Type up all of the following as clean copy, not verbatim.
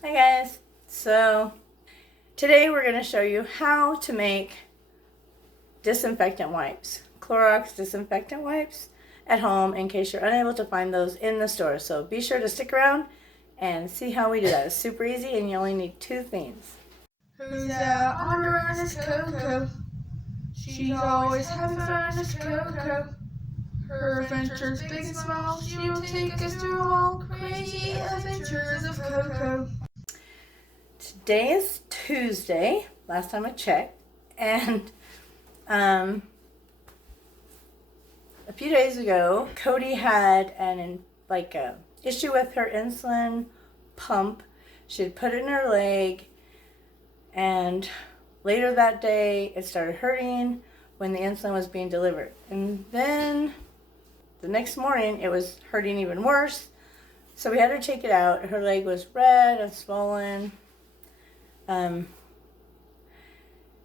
Hi guys, so today we're going to show you how to make disinfectant wipes, Clorox disinfectant wipes at home in case you're unable to find those in the store. So be sure to stick around and see how we do that. It's super easy and you only need two things. Who's out on the run is CoCo. She's always having fun is CoCo. Her adventures big and small, she will take us through all crazy adventures of CoCo. Today is Tuesday, last time I checked, and a few days ago, Codee had an issue with her insulin pump. She had put it in her leg, and later that day, it started hurting when the insulin was being delivered. And then the next morning, it was hurting even worse. So we had her take it out. Her leg was red and swollen.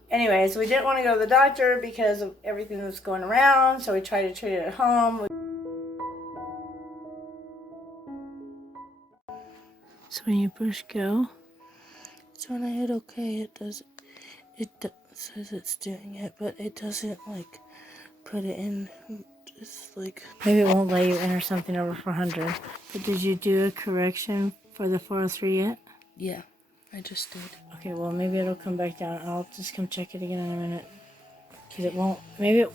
Anyways, we didn't want to go to the doctor because of everything that was going around, so we tried to treat it at home. So when you push go, it's when I hit okay, it says it's doing it, but it doesn't like put it in. Just like maybe it won't let you enter something over 400. But did you do a correction for the 403 yet? Yeah, I just did. Okay, well maybe it'll come back down. I'll just come check it again in a minute. Because it won't. Maybe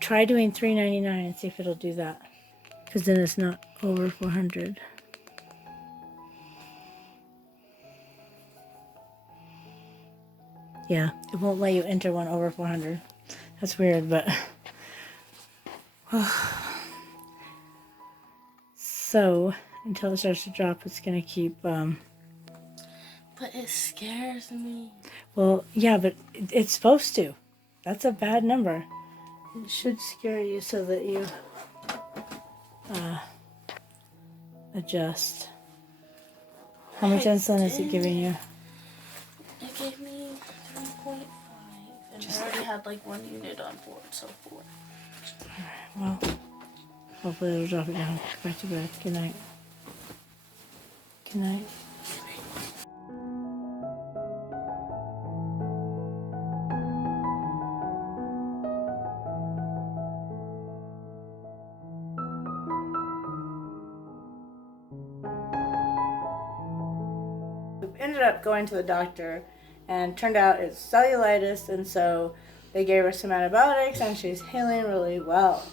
try doing 399 and see if it'll do that. Because then it's not over 400. Yeah, it won't let you enter one over 400. That's weird, but... So, until it starts to drop, it's going to keep... But it scares me. Well, yeah, but it's supposed to. That's a bad number. It should scare you so that you adjust. How much insulin is it giving you? It gave me 3.5, and I already had like 1 unit on board, so 4. Well, hopefully it'll drop it down. Go back to bed. Good night. Good night. We ended up going to the doctor, and turned out it's cellulitis, and so they gave her some antibiotics, and she's healing really well.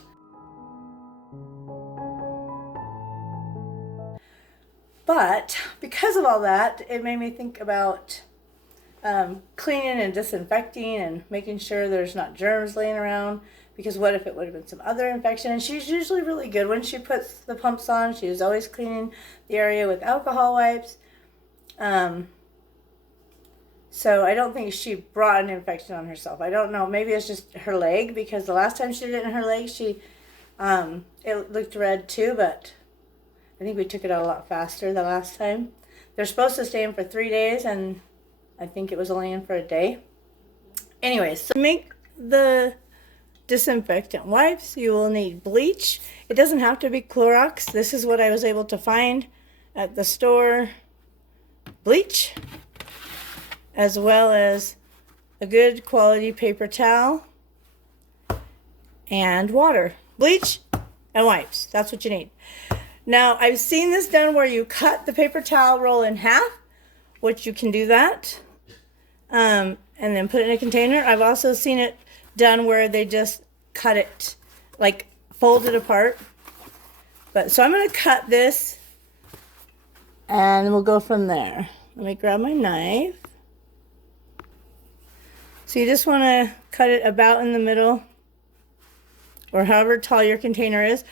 But because of all that, it made me think about cleaning and disinfecting and making sure there's not germs laying around, because what if it would have been some other infection? And she's usually really good when she puts the pumps on. She was always cleaning the area with alcohol wipes. So I don't think she brought an infection on herself. I don't know. Maybe it's just her leg, because the last time she did it in her leg, it looked red too, but I think we took it out a lot faster the last time. They're supposed to stay in for 3 days, and I think it was only in for a day. Anyways, so to make the disinfectant wipes, you will need bleach. It doesn't have to be Clorox. This is what I was able to find at the store. Bleach, as well as a good quality paper towel and water. Bleach and wipes. That's what you need. Now, I've seen this done where you cut the paper towel roll in half, which you can do that, and then put it in a container. I've also seen it done where they just cut it, like fold it apart. So I'm going to cut this, and we'll go from there. Let me grab my knife. So you just want to cut it about in the middle, or however tall your container is.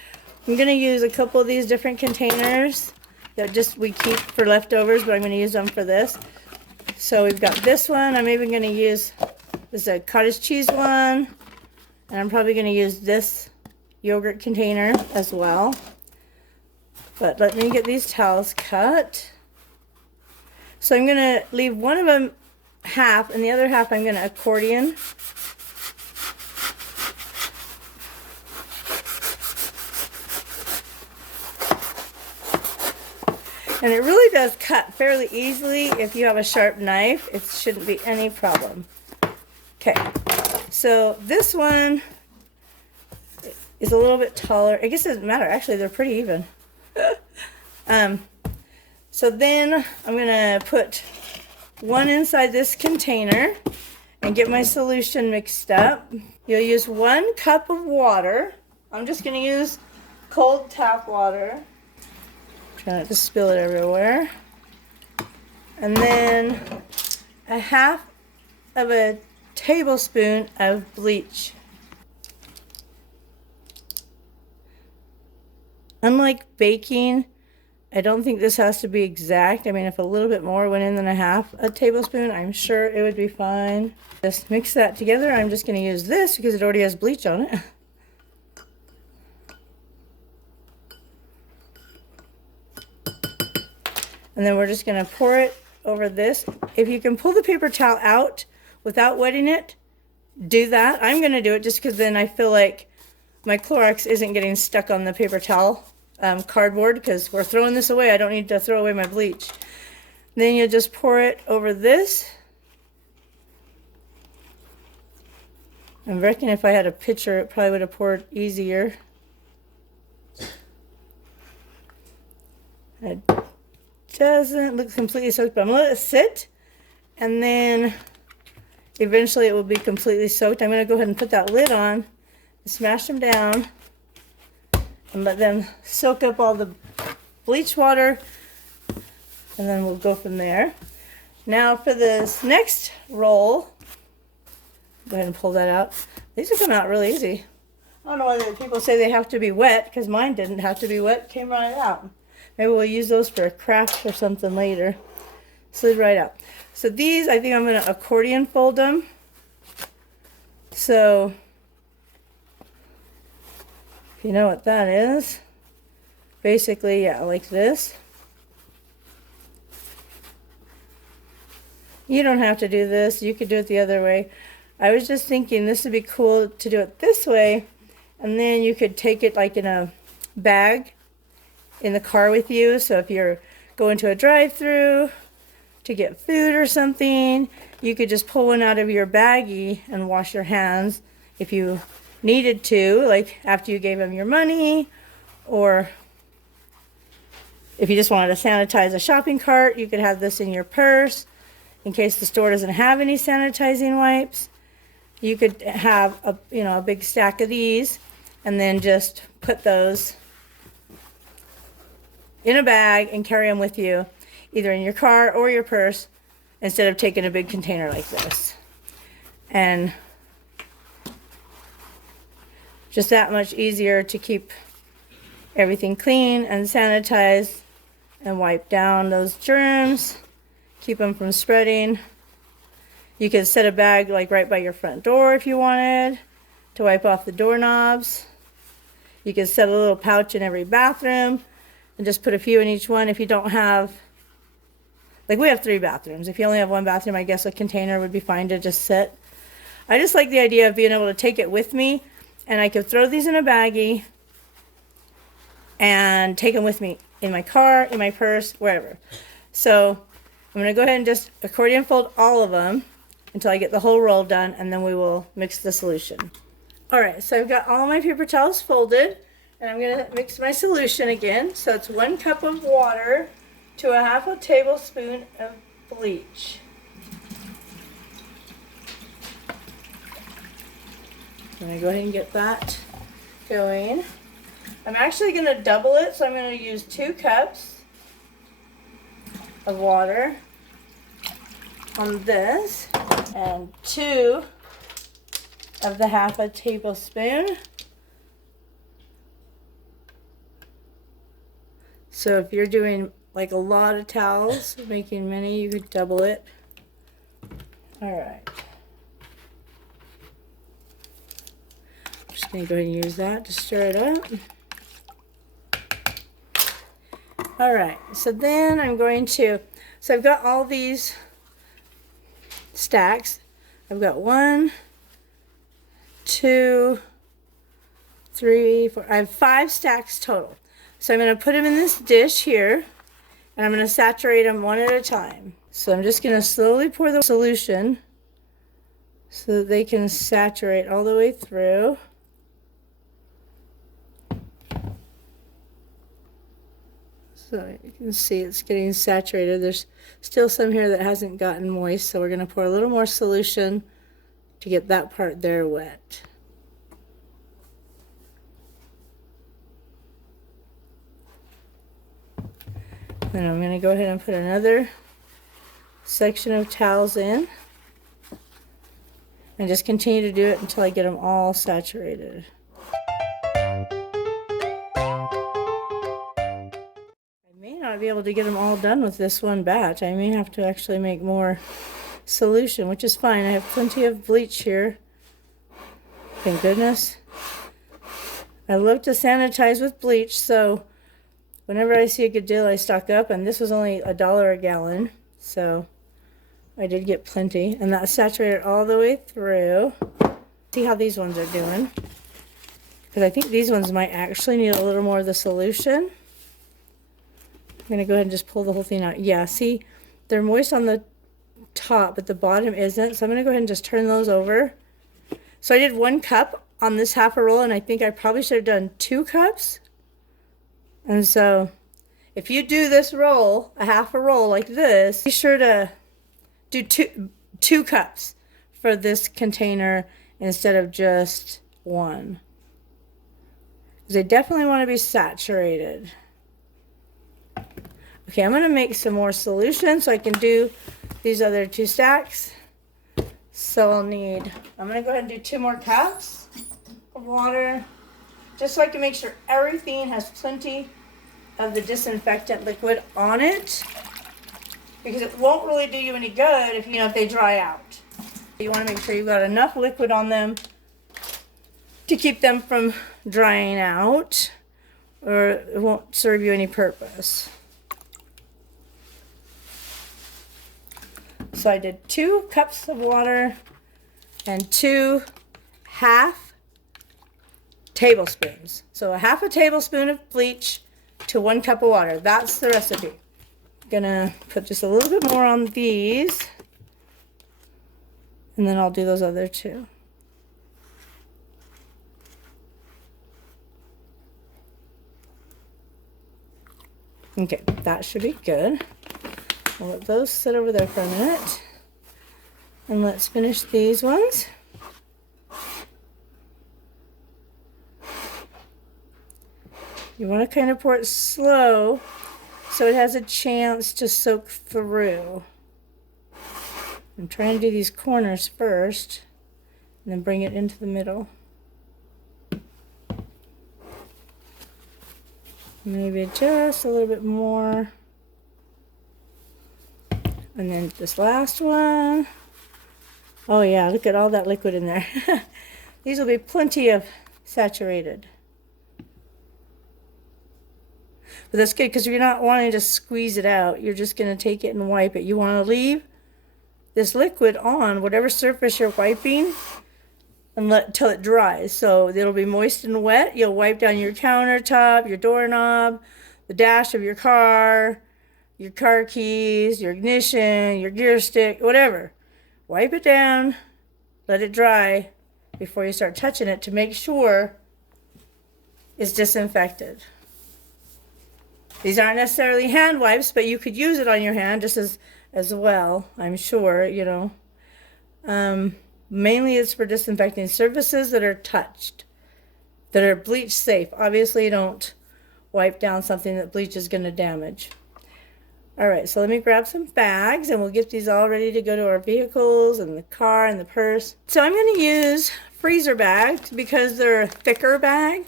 I'm going to use a couple of these different containers that we keep for leftovers, but I'm going to use them for this. So we've got this one. I'm even going to use this a cottage cheese one, and I'm probably going to use this yogurt container as well. But let me get these towels cut. So I'm going to leave one of them half, and the other half I'm going to accordion. And it really does cut fairly easily. If you have a sharp knife, it shouldn't be any problem. Okay, so this one is a little bit taller. I guess it doesn't matter. Actually, they're pretty even. So then I'm going to put one inside this container and get my solution mixed up. You'll use 1 cup of water. I'm just going to use cold tap water. Try not to spill it everywhere. And then a half of a tablespoon of bleach. Unlike baking, I don't think this has to be exact. I mean, if a little bit more went in than a half a tablespoon, I'm sure it would be fine. Just mix that together. I'm just going to use this because it already has bleach on it. And then we're just going to pour it over this. If you can pull the paper towel out without wetting it, do that. I'm going to do it just because then I feel like my Clorox isn't getting stuck on the paper towel cardboard, because we're throwing this away. I don't need to throw away my bleach. Then you'll just pour it over this. I reckon if I had a pitcher, it probably would have poured easier. It doesn't look completely soaked, but I'm going to let it sit, and then eventually it will be completely soaked. I'm going to go ahead and put that lid on, smash them down, and let them soak up all the bleach water, and then we'll go from there. Now for this next roll, go ahead and pull that out. These are coming out really easy. I don't know whether people say they have to be wet, because mine didn't have to be wet, came right out. Maybe we'll use those for a craft or something later. Slid right out. So these, I think I'm going to accordion fold them. So if you know what that is, basically, yeah, like this. You don't have to do this. You could do it the other way. I was just thinking this would be cool to do it this way, and then you could take it like in a bag in the car with you. So if you're going to a drive-through to get food or something, you could just pull one out of your baggie and wash your hands if you needed to, like after you gave them your money, or if you just wanted to sanitize a shopping cart, you could have this in your purse in case the store doesn't have any sanitizing wipes. You could have a big stack of these, and then just put those in a bag and carry them with you, either in your car or your purse, instead of taking a big container like this. And just that much easier to keep everything clean and sanitized and wipe down those germs, keep them from spreading. You could set a bag like right by your front door if you wanted to wipe off the doorknobs. You could set a little pouch in every bathroom and just put a few in each one. If you don't have, like we have 3 bathrooms. If you only have 1 bathroom, I guess a container would be fine to just set. I just like the idea of being able to take it with me, and I could throw these in a baggie and take them with me in my car, in my purse, wherever. So I'm going to go ahead and just accordion fold all of them until I get the whole roll done, and then we will mix the solution. Alright, so I've got all my paper towels folded, and I'm going to mix my solution again. So it's 1 cup of water to a half a tablespoon of bleach. I'm going to go ahead and get that going. I'm actually going to double it, so I'm going to use 2 cups of water on this, and 2 of the half a tablespoon. So if you're doing like a lot of towels, making many, you could double it. Alright. I'm just going to go ahead and use that to stir it up. Alright, so then I'm going to, so I've got all these stacks. I've got 1, 2, 3, 4, I have 5 stacks total. So I'm going to put them in this dish here, And I'm going to saturate them one at a time. So I'm just going to slowly pour the solution so that they can saturate all the way through. So you can see it's getting saturated. There's still some here that hasn't gotten moist, so we're going to pour a little more solution to get that part there wet. Then I'm going to go ahead and put another section of towels in and just continue to do it until I get them all saturated. I may not be able to get them all done with this one batch. I may have to actually make more solution, which is fine. I have plenty of bleach here. Thank goodness. I love to sanitize with bleach, so whenever I see a good deal, I stock up, and this was only $1 a gallon, so I did get plenty, and that saturated all the way through. See how these ones are doing, because I think these ones might actually need a little more of the solution. I'm going to go ahead and just pull the whole thing out. Yeah, see, they're moist on the top, but the bottom isn't, so I'm going to go ahead and just turn those over. So I did 1 cup on this half a roll, and I think I probably should have done 2 cups. And so if you do this roll, a half a roll like this, be sure to do two cups for this container instead of just 1. Because they definitely want to be saturated. Okay, I'm going to make some more solution so I can do these other 2 stacks. So I'm going to go ahead and do 2 more cups of water, just so I can make sure everything has plenty of the disinfectant liquid on it, because it won't really do you any good if they dry out. You want to make sure you've got enough liquid on them to keep them from drying out, or it won't serve you any purpose. So I did 2 cups of water and 2 half tablespoons. So a half a tablespoon of bleach to 1 cup of water. That's the recipe. Gonna put just a little bit more on these, and then I'll do those other 2. Okay, that should be good. I'll let those sit over there for a minute. And let's finish these ones. You want to kind of pour it slow so it has a chance to soak through. I'm trying to do these corners first and then bring it into the middle. Maybe just a little bit more. And then this last one. Oh yeah, look at all that liquid in there. These will be plenty of saturated. But that's good, because you're not wanting to squeeze it out. You're just going to take it and wipe it. You want to leave this liquid on whatever surface you're wiping and let till it dries. So it'll be moist and wet. You'll wipe down your countertop, your doorknob, the dash of your car keys, your ignition, your gear stick, whatever. Wipe it down, let it dry before you start touching it to make sure it's disinfected. These aren't necessarily hand wipes, but you could use it on your hand just as well, I'm sure, Mainly it's for disinfecting surfaces that are touched, that are bleach safe. Obviously, don't wipe down something that bleach is going to damage. All right, so let me grab some bags, and we'll get these all ready to go to our vehicles and the car and the purse. So I'm going to use freezer bags because they're a thicker bag,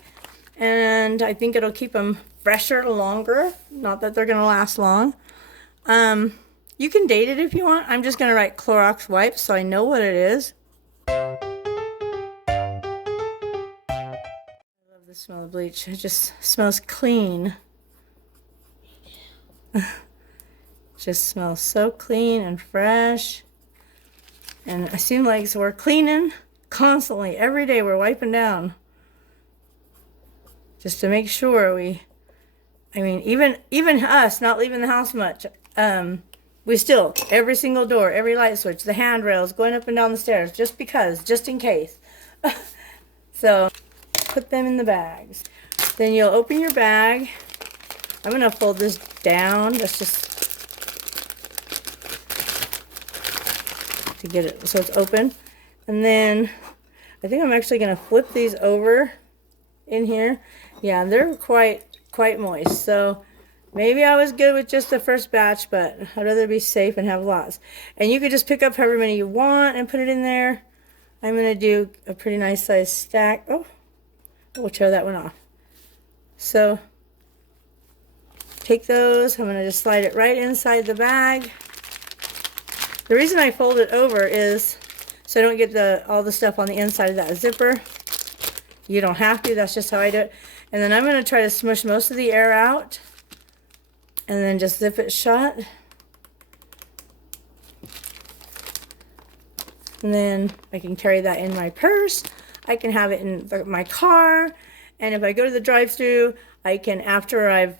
and I think it'll keep them fresher longer. Not that they're going to last long. You can date it if you want. I'm just going to write Clorox wipes so I know what it is. I love the smell of bleach. It just smells clean. Just smells so clean and fresh. And it seems like we're cleaning constantly. Every day we're wiping down just to make sure we I mean, even us not leaving the house much, we still, every single door, every light switch, the handrails, going up and down the stairs, just because, just in case. So, put them in the bags. Then you'll open your bag. I'm going to fold this down. That's just to get it so it's open. And then I think I'm actually going to flip these over in here. Yeah, they're quite moist. So maybe I was good with just the first batch, but I'd rather be safe and have lots. And you could just pick up however many you want and put it in there. I'm going to do a pretty nice size stack. Oh, we'll tear that one off. So take those. I'm going to just slide it right inside the bag. The reason I fold it over is so I don't get all the stuff on the inside of that zipper. You don't have to. That's just how I do it. And then I'm going to try to smush most of the air out. And then just zip it shut. And then I can carry that in my purse. I can have it in my car. And if I go to the drive-thru, I can, after I've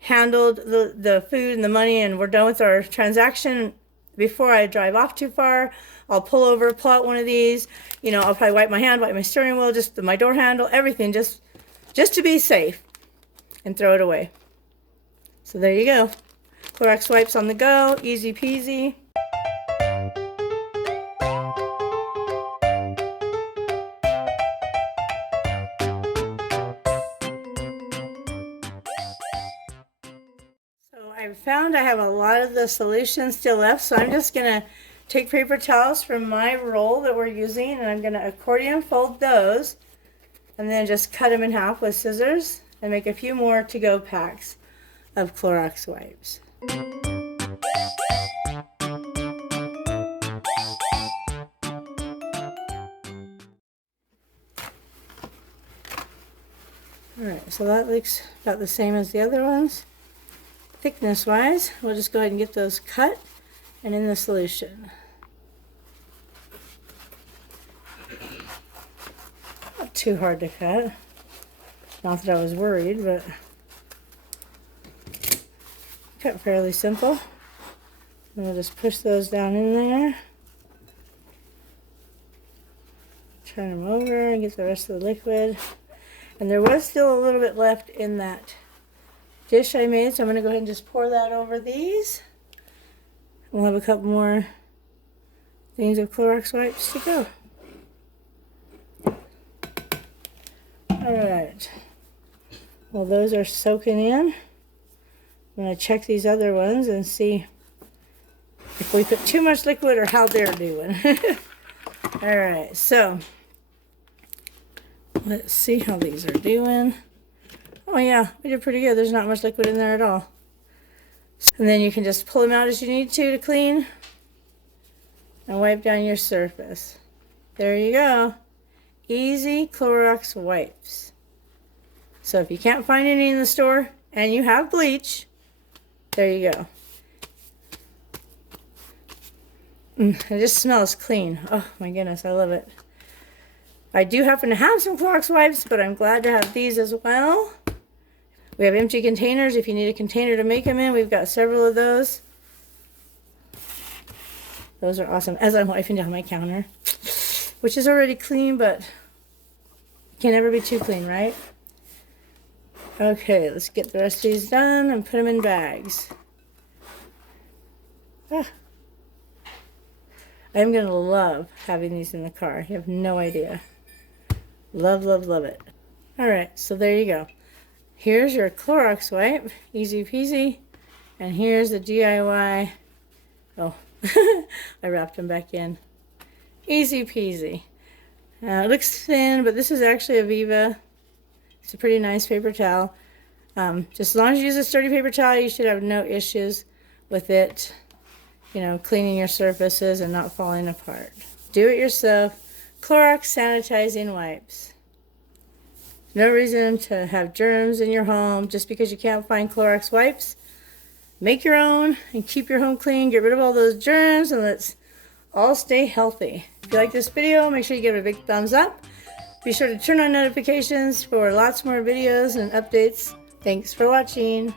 handled the food and the money and we're done with our transaction, before I drive off too far, I'll pull over, pull out one of these. You know, I'll probably wipe my hand, wipe my steering wheel, just my door handle, everything, just to be safe, and throw it away. So there you go. Clorox wipes on the go, easy peasy. I found I have a lot of the solution still left, so I'm just going to take paper towels from my roll that we're using, and I'm going to accordion fold those, and then just cut them in half with scissors, and make a few more to-go packs of Clorox wipes. Alright, so that looks about the same as the other ones. Thickness wise, we'll just go ahead and get those cut and in the solution. Not too hard to cut. Not that I was worried, but cut fairly simple. And we'll just push those down in there. Turn them over and get the rest of the liquid. And there was still a little bit left in that dish I made, so I'm going to go ahead and just pour that over these. We'll have a couple more things of Clorox wipes to go. Alright. Well, those are soaking in. I'm going to check these other ones and see if we put too much liquid or how they're doing. Alright, so let's see how these are doing. Oh yeah, we did pretty good. There's not much liquid in there at all. And then you can just pull them out as you need to clean. And wipe down your surface. There you go. Easy Clorox wipes. So if you can't find any in the store and you have bleach, there you go. It just smells clean. Oh my goodness, I love it. I do happen to have some Clorox wipes, but I'm glad to have these as well. We have empty containers. If you need a container to make them in, we've got several of those. Those are awesome. As I'm wiping down my counter, which is already clean, but can never be too clean, right? Okay, let's get the rest of these done and put them in bags. I'm going to love having these in the car. You have no idea. Love, love, love it. All right, so there you go. Here's your Clorox wipe, easy peasy, and here's the DIY. Oh, I wrapped them back in. Easy peasy. It looks thin, but this is actually a Viva. It's a pretty nice paper towel. Just as long as you use a sturdy paper towel, you should have no issues with it, you know, cleaning your surfaces and not falling apart. Do it yourself. Clorox sanitizing wipes. No reason to have germs in your home just because you can't find Clorox wipes. Make your own and keep your home clean. Get rid of all those germs and let's all stay healthy. If you like this video, make sure you give it a big thumbs up. Be sure to turn on notifications for lots more videos and updates Thanks for watching.